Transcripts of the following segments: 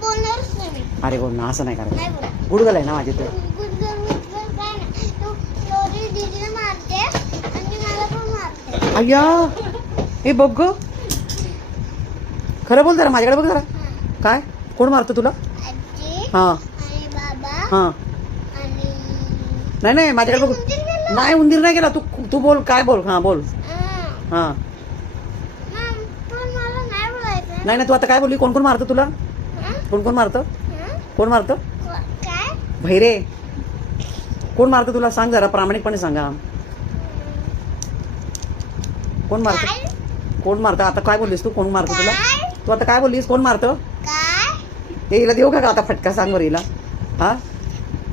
बोलणारच नाही मी. अरे बोल ना, असं नाही नाही करायचं. बोलत. गुडगल आहे ना माझी तू. गुडगुड गुडगुड काय नाही. तू लोरी दीदीला मारते आणि मला पण मारते. अय्या हे बघ ग, खरं बोल जरा, माझ्याकडे बघ जरा. हां. काय कोण मारतो तुला? आजी हां आणि बाबा हां. आणि नाही नाही माझ्याकडे बघ. उंदीर गेला. नाही उंदीर नाही गेला. तू तू बोल, काय बोल. हां बोल. हां. हां. मग पण मला नाही बोलायचं. नाही नाही तू आता काय बोलली? कोण कोण मारतं तुला? हां? कोण कोण मारतं? हां? कोण मारतं? काय? भैरे कोण मारतं तुला? सांग जरा, प्रामाणिकपणे सांगा. कोण मारतं? काय? कोण मारतं? आता काय बोललीस तू? कोण मारतं तुला? काय? तू आता काय बोललीस? कोण मारतं? काय? ते हिला देऊ का आता फटका? सांग बरं हिला. हा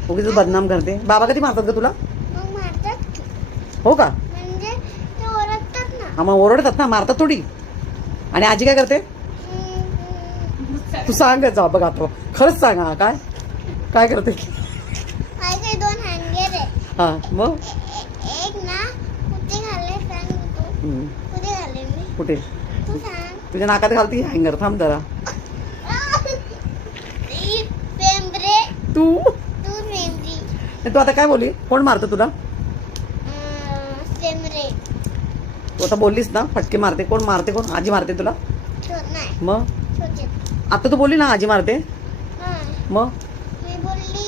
उगीच बदनाम करते. बाबा कधी मारतात का तुला? मग मारतात की. हो का? म्हणजे ते ओरडतात ना. हा मग ओरडतात ना, मारतात थोडी. आणि आजी काय करते? तू सांग जा बघ आता, खरंच सांग. हा काय काय करते? माझे 2 हँगर आहे. हा मग एक ना कुठे घालले सांग तू. हम्म. कुठे घालले मी? कुठे? तू सांग. तुझ्या नाकात घालती हँगर. थांब जरा. पेंबरे. तू तू पेंबरी. तू आता काय बोलली? कोण मारतं तुला? पेंबरे. तू आता बोललीस ना, फटके मारते. कोण मारते? कोण? आजी मारते तुला? नाही मग छोटे. आता तू बोलली ना आजी मारते. हां. मग मी बोलली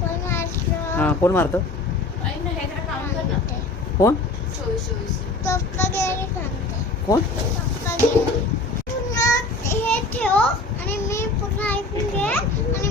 कोण मारलं? हा कोण मारतं? सांगते. कोण पप्पा गेले सांगते. कोण? पप्पा गेले. पूर्ण हे ठेव आणि मी पूर्ण ऐकून घे आणि